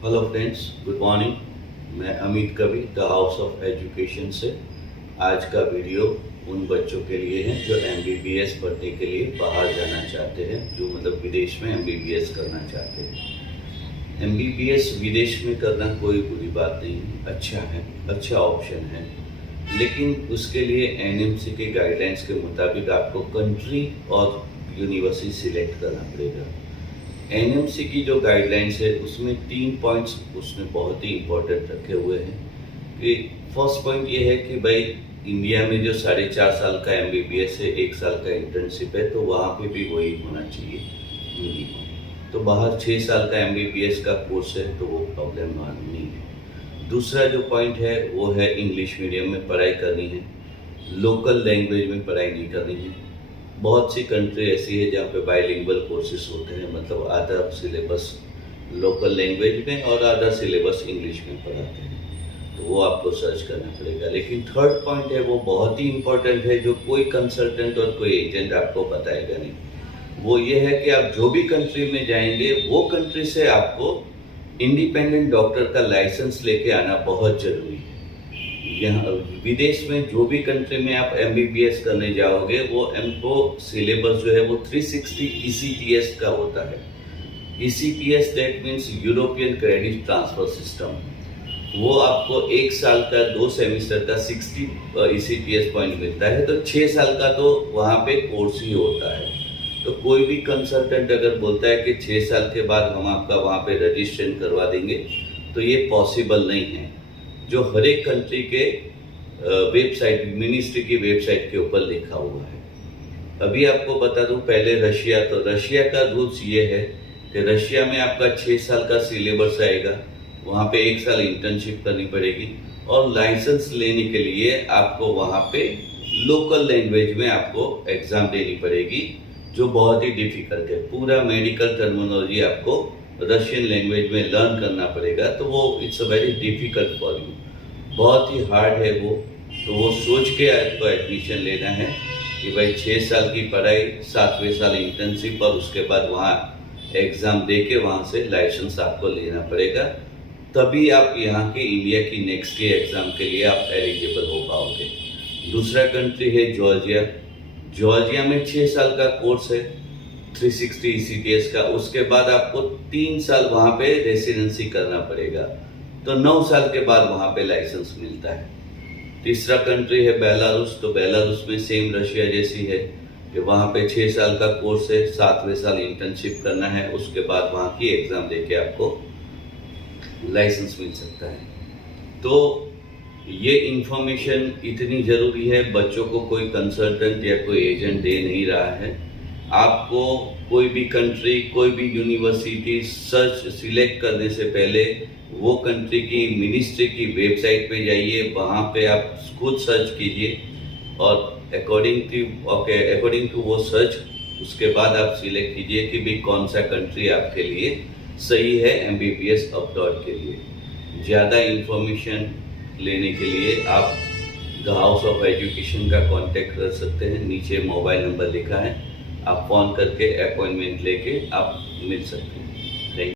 Hello friends, good morning. मैं अमित कवि the house of education से। आज का वीडियो उन बच्चों के लिए है जो एमबीबीएस पढ़ने के लिए बाहर जाना चाहते हैं, जो मतलब विदेश में एमबीबीएस करना चाहते हैं। एमबीबीएस विदेश में करना कोई बुरी बात नहीं है, अच्छा है, अच्छा ऑप्शन है। लेकिन उसके लिए एनएमसी के गाइडलाइंस के मुताबिक आपको कंट्री और यूनिवर्सिटी सिलेक्ट करना पड़ेगा। एनएमसी की जो गाइडलाइंस है उसमें 3 पॉइंट्स उसने बहुत ही इम्पोर्टेंट रखे हुए हैं। कि फर्स्ट पॉइंट ये है कि भाई इंडिया में जो 4.5 साल का एमबीबीएस है, 1 साल का इंटर्नशिप है, तो वहाँ पे भी वही होना चाहिए मिनिमम। तो बाहर 6 साल का एमबीबीएस का कोर्स है तो वो प्रॉब्लम नहीं है। दूसरा जो पॉइंट है वो है इंग्लिश मीडियम में पढ़ाई करनी है, लोकल लैंग्वेज में पढ़ाई नहीं करनी है। बहुत सी कंट्री ऐसी है जहाँ पे बाइलिंगुअल कोर्सेज होते हैं, मतलब आधा सिलेबस लोकल लैंग्वेज में और आधा सिलेबस इंग्लिश में पढ़ाते हैं, तो वो आपको सर्च करना पड़ेगा। लेकिन थर्ड पॉइंट है वो बहुत ही इम्पोर्टेंट है, जो कोई कंसल्टेंट और कोई एजेंट आपको बताएगा नहीं। वो ये है कि आप जो भी कंट्री में जाएंगे वो कंट्री से आपको इंडिपेंडेंट डॉक्टर का लाइसेंस लेके आना बहुत जरूरी है। यहाँ विदेश में जो भी कंट्री में आप एमबीबीएस करने जाओगे वो इनको सिलेबस जो है वो 360 ECTS का होता है। ECTS that means European credit transfer system. वो आपको 1 साल का 2 सेमेस्टर का 60 ECTS पॉइंट मिलता है, तो 6 साल का तो वहाँ पे कोर्स ही होता है। तो कोई भी कंसल्टेंट अगर बोलता है कि 6 साल के बाद हम आपका वहाँ पे रजिस्ट्रेशन करवा देंगे, तो ये पॉसिबल नहीं है। जो हर एक कंट्री के वेबसाइट, मिनिस्ट्री की वेबसाइट के ऊपर लिखा हुआ है। अभी आपको बता दूं, पहले रशिया, तो रशिया का रूल्स ये है कि रशिया में आपका 6 साल का सिलेबस आएगा, वहाँ पे 1 साल इंटर्नशिप करनी पड़ेगी और लाइसेंस लेने के लिए आपको वहाँ पे लोकल लैंग्वेज में आपको एग्जाम देनी पड़ेगी, जो बहुत ही डिफिकल्ट है। पूरा मेडिकल टर्मिनोलॉजी आपको रशियन लैंग्वेज में लर्न करना पड़ेगा, तो वो it's a very difficult for you, बहुत ही हार्ड है वो। तो वो सोच के आपको एडमिशन लेना है कि भाई 6 साल की पढ़ाई, 7वें साल इंटर्नशिप और उसके बाद वहाँ एग्ज़ाम दे के वहाँ से लाइसेंस आपको लेना पड़ेगा, तभी आप यहाँ के इंडिया की नेक्स्ट के एग्ज़ाम के लिए आप एलिजिबल हो पाओगे। दूसरा कंट्री है जॉर्जिया। जॉर्जिया में 6 साल का कोर्स है 360 ECTS का, उसके बाद आपको 3 साल वहाँ पे रेसिडेंसी करना पड़ेगा, तो 9 साल के बाद वहाँ पे लाइसेंस मिलता है। तीसरा कंट्री है बेलारूस। तो बेलारूस में सेम रशिया जैसी है कि वहाँ पे 6 साल का कोर्स है, 7वें साल इंटर्नशिप करना है, उसके बाद वहाँ की एग्ज़ाम देके आपको लाइसेंस मिल सकता है। तो ये इंफॉर्मेशन इतनी ज़रूरी है, बच्चों को कोई कंसल्टेंट या कोई एजेंट दे नहीं रहा है। आपको कोई भी कंट्री, कोई भी यूनिवर्सिटी सर्च सिलेक्ट करने से पहले वो कंट्री की मिनिस्ट्री की वेबसाइट पे जाइए, वहाँ पे आप खुद सर्च कीजिए और अकॉर्डिंग टू वो सर्च उसके बाद आप सिलेक्ट कीजिए कि भी कौन सा कंट्री आपके लिए सही है एमबीबीएस अब्रॉड के लिए। ज़्यादा इंफॉर्मेशन लेने के लिए आप द हाउस ऑफ एजुकेशन का कांटेक्ट कर सकते हैं, नीचे मोबाइल नंबर लिखा है, आप फ़ोन करके अपॉइंटमेंट लेके आप मिल सकते हैं।